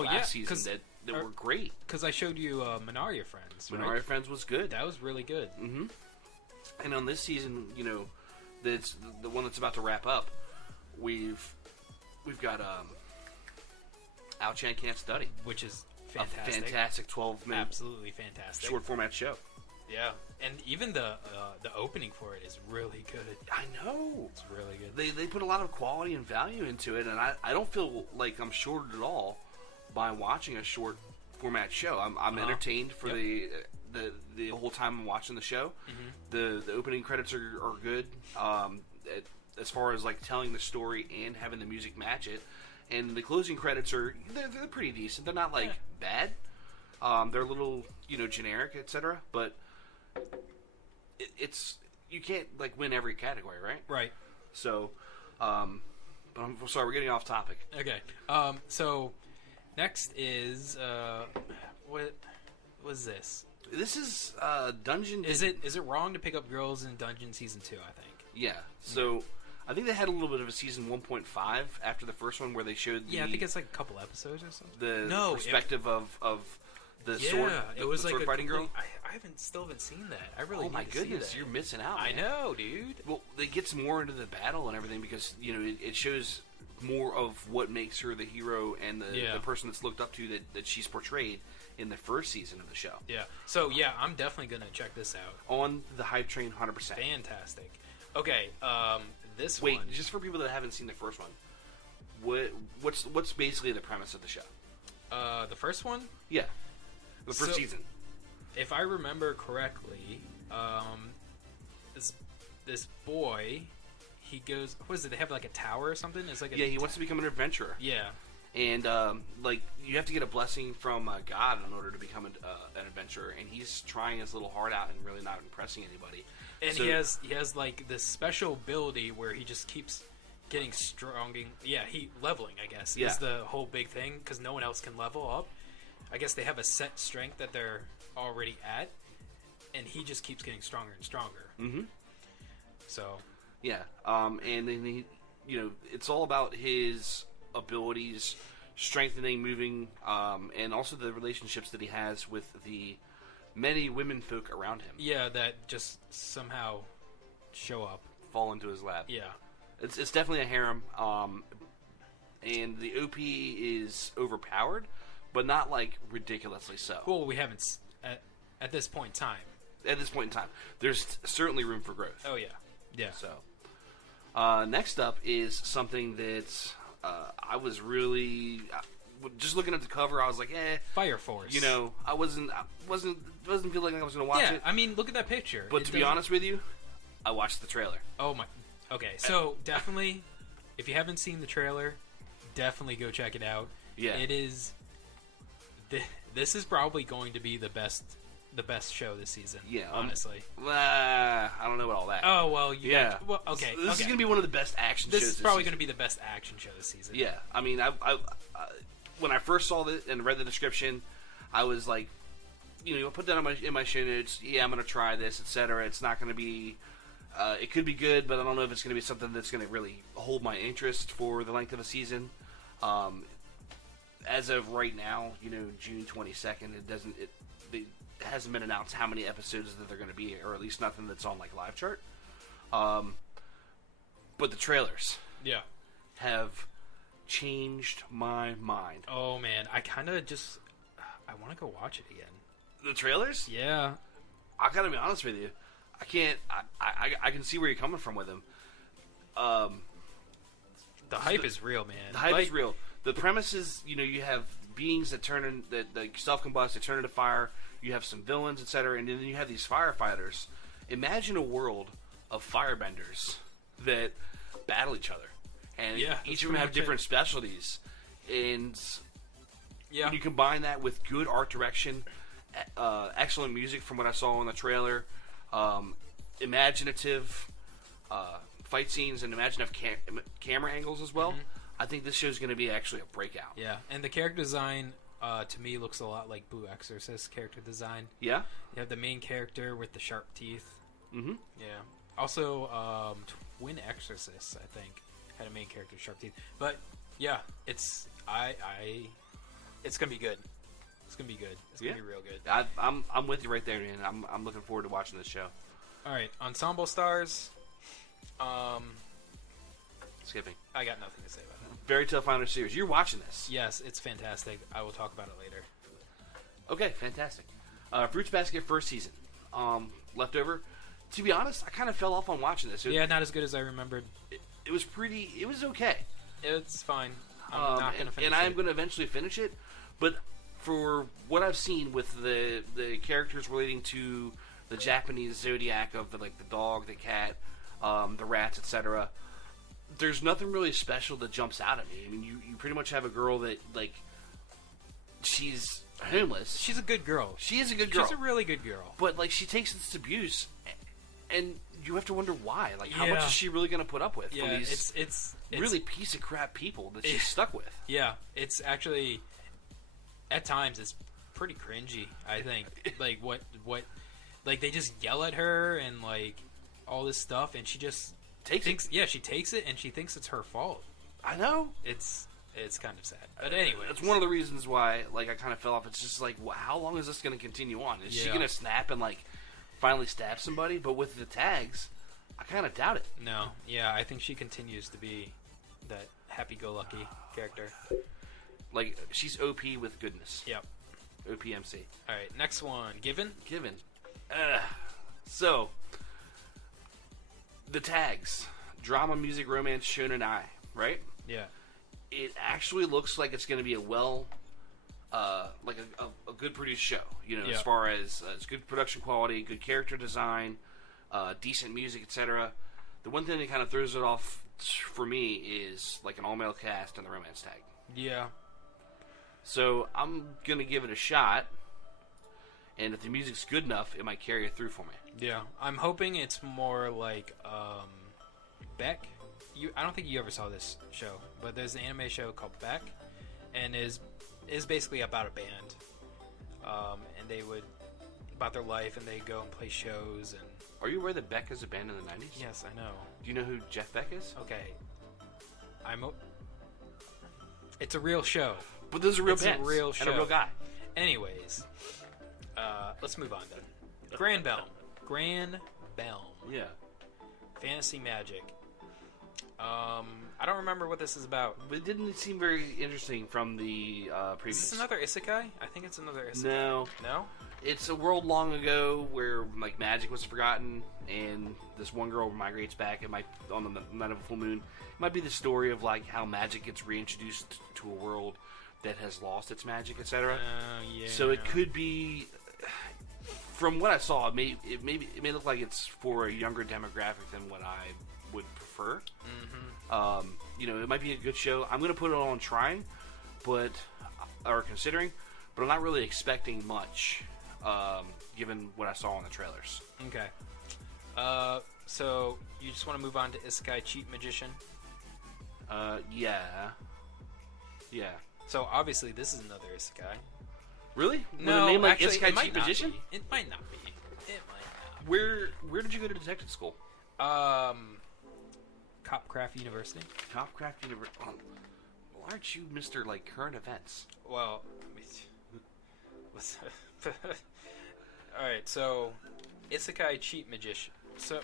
last season that were great. Because I showed you Minaria Friends. Minaria right? Friends was good. That was really good. Mm-hmm. And on this season, that's the one that's about to wrap up. We've got Ao-Chan Can't Study, which is fantastic. A fantastic 12-minute, absolutely fantastic short format show. Yeah, and even the opening for it is really good. I know, it's really good. They put a lot of quality and value into it, and I don't feel like I'm shorted at all by watching a short format show. I'm entertained for the whole time I'm watching the show. Mm-hmm. The opening credits are good. As far as like telling the story and having the music match it, and the closing credits they're pretty decent. They're not like bad. They're a little generic, etc. But it's you can't like win every category, right? Right. So, but I'm sorry, we're getting off topic. Okay. So next is what was this? This is Dungeon. Is it wrong to pick up girls in Dungeon Season 2? I think. Yeah. So. I think they had a little bit of a season 1.5 after the first one, where they showed I think it's like a couple episodes or something. The perspective of the sword. It was the like sword fighting girl. I still haven't seen that. I really. Oh my goodness, you're missing out. I know, dude. Well, it gets more into the battle and everything because it shows more of what makes her the hero and the person that's looked up to that she's portrayed in the first season of the show. Yeah. So I'm definitely gonna check this out on the hype train, 100%. Fantastic. Okay. Wait, just for people that haven't seen the first one, what's basically the premise of the show? The first one? Yeah, the first season. If I remember correctly, this boy, he goes. What is it? They have like a tower or something. It's like he wants to become an adventurer. Yeah, and like you have to get a blessing from God in order to become an adventurer, and he's trying his little heart out and really not impressing anybody. And he has like this special ability where he just keeps getting strong. Yeah, leveling, I guess, is the whole big thing because no one else can level up. I guess they have a set strength that they're already at, and he just keeps getting stronger and stronger. Mm-hmm. So. Yeah, and then he, it's all about his abilities, strengthening, moving, and also the relationships that he has with the many women folk around him. Yeah, that just somehow show up. Fall into his lap. Yeah. It's definitely a harem, and the OP is overpowered, but not, like, ridiculously so. Well, we haven't, at this point in time. At this point in time. There's certainly room for growth. Oh, yeah. Yeah. So, next up is something that I was really... just looking at the cover, I was like, Fire Force. I wasn't feeling like I was going to watch it. I mean, look at that picture. But to be honest with you, I watched the trailer. Oh my. Okay, so definitely, if you haven't seen the trailer, definitely go check it out. Yeah. It is. This is probably going to be the best show this season. Yeah. Honestly. I don't know about all that. Oh well. Okay. So this is going to be one of the best action shows. This is probably going to be the best action show this season. Yeah. I mean, I when I first saw it and read the description, I was like, I put that in my show notes. Yeah, I'm going to try this, etc. It's not going to be. It could be good, but I don't know if it's going to be something that's going to really hold my interest for the length of a season. As of right now, June 22nd, it hasn't been announced how many episodes that they're going to be, or at least nothing that's on like Live Chart. But the trailers, have changed my mind. Oh man, I kind of just I want to go watch it again. The trailers? Yeah. I gotta be honest with you. I can't. I can see where you're coming from with them. The hype is real, man. The hype is real. The premise is, you have beings that self-combust, that turn into fire. You have some villains, etc., and then you have these firefighters. Imagine a world of firebenders that battle each other, and each of them have different specialties. And when you combine that with good art direction, excellent music from what I saw in the trailer. Imaginative fight scenes and imaginative camera angles as well. Mm-hmm. I think this show is going to be actually a breakout. Yeah, and the character design to me looks a lot like Blue Exorcist character design. Yeah, you have the main character with the sharp teeth. Mm-hmm. Yeah. Also, Twin Exorcists, I think, had a main character with sharp teeth. But yeah, it's It's gonna be good. It's gonna be good. It's gonna be real good. I'm with you right there, man. I'm looking forward to watching this show. All right, Ensemble Stars. Skipping. I got nothing to say about that. Fairy Tail Founders series. You're watching this. Yes, it's fantastic. I will talk about it later. Okay, fantastic. Fruits Basket first season. Leftover. To be honest, I kind of fell off on watching this. Not as good as I remembered. It was pretty. It was okay. It's fine. I'm not going to finish it. And I'm going to eventually finish it. But for what I've seen with the characters relating to the Japanese zodiac of the dog, the cat, the rats, etc., there's nothing really special that jumps out at me. I mean, you pretty much have a girl that, she's homeless. She's a good girl. She is a good girl. She's a really good girl. But, she takes this abuse, and you have to wonder why. How much is she really going to put up with from these it's really piece of crap people that she's stuck with? Yeah, it's actually, at times, it's pretty cringy, I think. They just yell at her and, all this stuff, and she just... she takes it and she thinks it's her fault. I know. It's kind of sad. But anyway. It's one of the reasons why I kind of fell off. It's just how long is this going to continue on? Is she going to snap and finally stab somebody? But with the tags, I kind of doubt it. No. Yeah, I think she continues to be that happy-go-lucky character. She's OP with goodness. Yep. OPMC. All right, next one. Given. So, the tags. Drama, music, romance, shonen ai, right? Yeah. It actually looks like it's going to be a a good produced show. As far as good production quality, good character design, decent music, etc. The one thing that kind of throws it off for me is an all-male cast and the romance tag. Yeah. So I'm going to give it a shot, and if the music's good enough, it might carry it through for me. Yeah. I'm hoping it's more like Beck. I don't think you ever saw this show, but there's an anime show called Beck, and is basically about a band, and they would about their life, and they go and play shows. And are you aware that Beck is a band in the 90s? Yes, I know. Do you know who Jeff Beck is? Okay, it's a real show, but there's a real band, a real show, and a real guy. Anyways, let's move on then. Grand Belm. Yeah. Fantasy Magic. I don't remember what this is about. But it didn't seem very interesting from the previous. Is this another isekai? I think it's another isekai. No. No? It's a world long ago where magic was forgotten, and this one girl migrates back. It might on the night of a full moon. It might be the story of how magic gets reintroduced to a world that has lost its magic, etc. Yeah. So it could be. From what I saw, it may look like it's for a younger demographic than what I would prefer. Mm-hmm. It might be a good show. I'm going to put it on trying, or considering, but I'm not really expecting much, given what I saw in the trailers. Okay. So you just want to move on to Isekai Cheat Magician? Yeah. So obviously this is another Isekai. Really? No, with a name like actually, Isekai Cheat Magician? It might not be. It might not. Where did you go to detective school? Copcraft University. Copcraft University. Oh, why aren't you Mr. Current Events? Well, all right. So, Isekai Cheat Magician. So,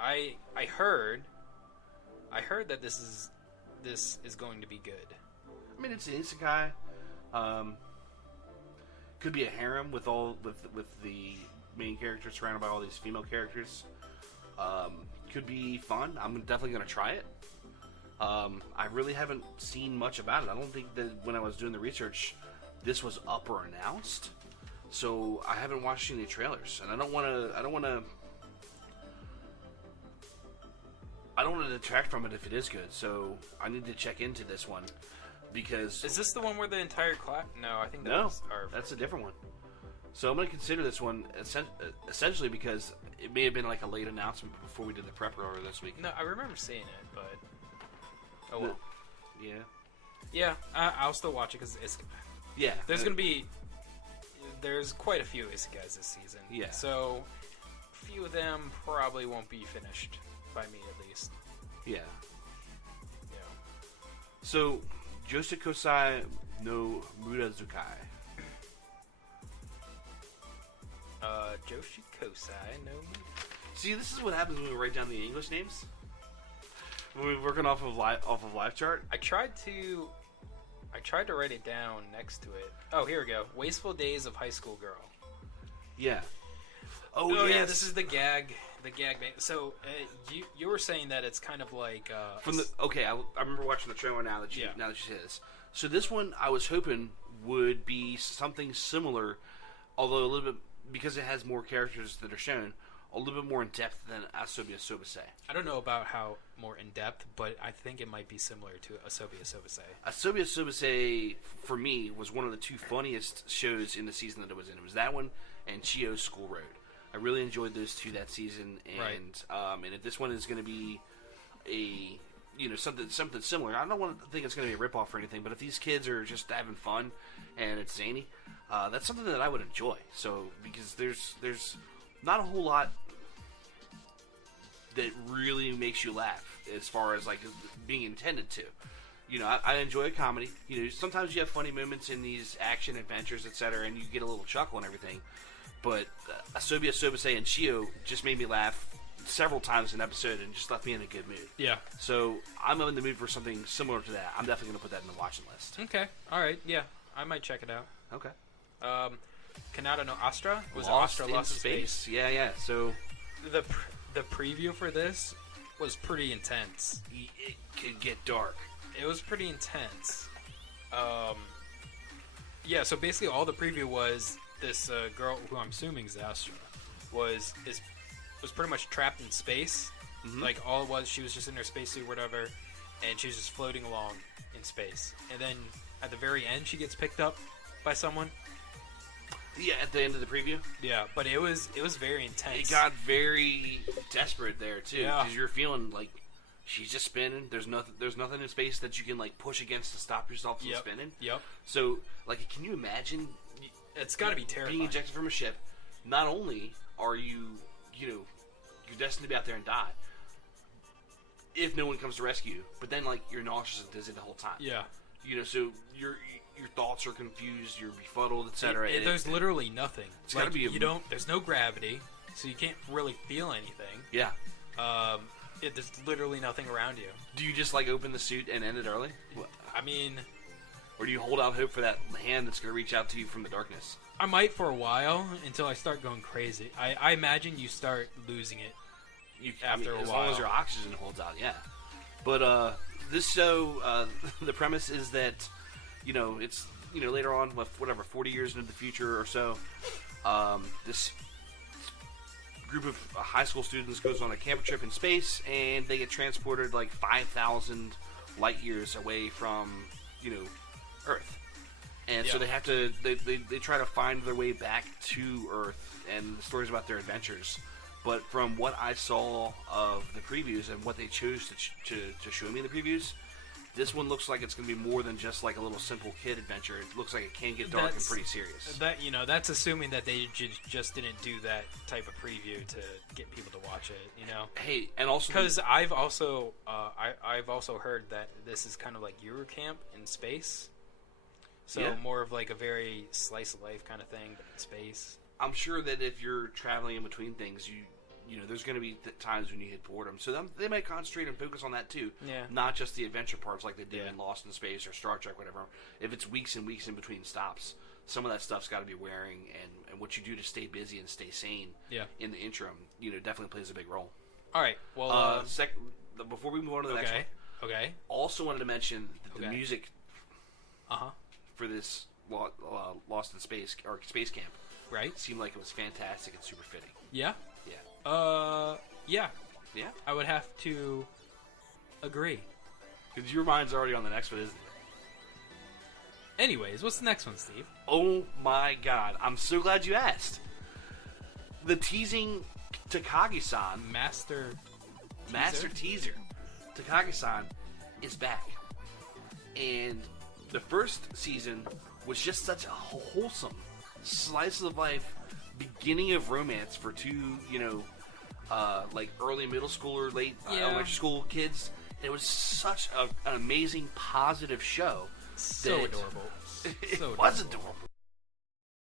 I heard that this is going to be good. I mean, it's an isekai. Could be a harem with the main character surrounded by all these female characters. Could be fun. I'm definitely going to try it. I really haven't seen much about it. I don't think that when I was doing the research, this was up or announced. So I haven't watched any trailers, and I don't want to detract from it if it is good. So I need to check into this one because is this the one where the entire class? No, I think that's a different one. So I'm going to consider this one essentially because it may have been a late announcement before we did the prep earlier this week. No, I remember seeing it, but oh well. Yeah, I'll still watch it because it's there's quite a few isekais this season. Yeah. So a few of them probably won't be finished by me at least. Yeah. So Josei Kosai no Murazukai. Joshikosai no. See, this is what happens when we write down the English names. When we're working off of live chart. I tried to write it down next to it. Oh, here we go. Wasteful Days of High School Girl. Yeah. Oh yes. Yeah. This is the gag. The gag. So you were saying that it's kind of like from the. Okay, I remember watching the trailer now that you say this. So this one I was hoping would be something similar, although a little bit, because it has more characters that are shown, a little bit more in depth than Asobi Asobase. I don't know about how more in depth, but I think it might be similar to Asobi Asobase. Asobi Asobase, for me, was one of the two funniest shows in the season that it was in. It was that one and Chio's School Road. I really enjoyed those two that season, and and if this one is going to be a something similar, I don't want to think it's going to be a ripoff or anything, but if these kids are just having fun and it's zany, that's something that I would enjoy. So because there's not a whole lot that really makes you laugh as far as like being intended to. You know, I enjoy a comedy. You know, sometimes you have funny moments in these action adventures, etc., and you get a little chuckle and everything. But Asobi Asobase and Chio just made me laugh several times an episode and just left me in a good mood. Yeah. So I'm in the mood for something similar to that. I'm definitely going to put that in the watching list. Okay. All right. Yeah. I might check it out. Okay. Kanata no Astra? Was Astra Lost in Space? Yeah. So the preview for this was pretty intense. It could get dark. It was pretty intense. Yeah, so basically all the preview was this girl, who I'm assuming is Astra, was pretty much trapped in space. Mm-hmm. Like, all it was, she was just in her spacesuit or whatever, and she was just floating along in space. And then at the very end, she gets picked up by someone. Yeah, at the end of the preview. Yeah, but it was very intense. It got very desperate there too, Yeah. because you're feeling like she's just spinning. There's nothing in space that you can like push against to stop yourself from spinning. Yep. So, like, can you imagine? It's got to be terrifying. Being ejected from a ship. Not only are you're destined to be out there and die if no one comes to rescue you, but then like you're nauseous and dizzy the whole time. Yeah. You know, so your thoughts are confused, you're befuddled, etc. There's literally nothing. It's gotta be there's no gravity, so you can't really feel anything. Yeah. There's literally nothing around you. Do you just like open the suit and end it early? I mean, or do you hold out hope for that hand that's going to reach out to you from the darkness? I might for a while until I start going crazy. I imagine you start losing it after a while. As long as your oxygen holds out, yeah. But this show, the premise is that, it's, later on, 40 years into the future or so, this group of high school students goes on a camper trip in space, and they get transported like 5,000 light years away from, Earth. And so they have to, they try to find their way back to Earth, and the story's about their adventures. But from what I saw of the previews and what they chose to show me in the previews, this one looks like it's going to be more than just like a little simple kid adventure. It looks like it can get dark and pretty serious. That's assuming that they just didn't do that type of preview to get people to watch it. Hey, and also because I've also heard that this is kind of like Eurocamp in space. So more of like a very slice of life kind of thing, but in space. I'm sure that if you're traveling in between things, there's going to be times when you hit boredom. So they might concentrate and focus on that too. Yeah. Not just the adventure parts like they did in Lost in Space or Star Trek, whatever. If it's weeks and weeks in between stops, some of that stuff's got to be wearing, and what you do to stay busy and stay sane in the interim, definitely plays a big role. All right. Well, before we move on to the next one. Okay. Also wanted to mention that the music for this Lost in Space or Space Camp seemed like it was fantastic and super fitting. Yeah? Yeah. Yeah. Yeah? I would have to agree. Because your mind's already on the next one, isn't it? Anyways, what's the next one, Steve? Oh my god. I'm so glad you asked. The teasing Takagi-san. Master Teaser. Takagi-san is back. And the first season was just such a wholesome slice of life beginning of romance for two, like early middle school or late elementary school kids. And it was such an amazing, positive show So that- adorable. It So was adorable. adorable.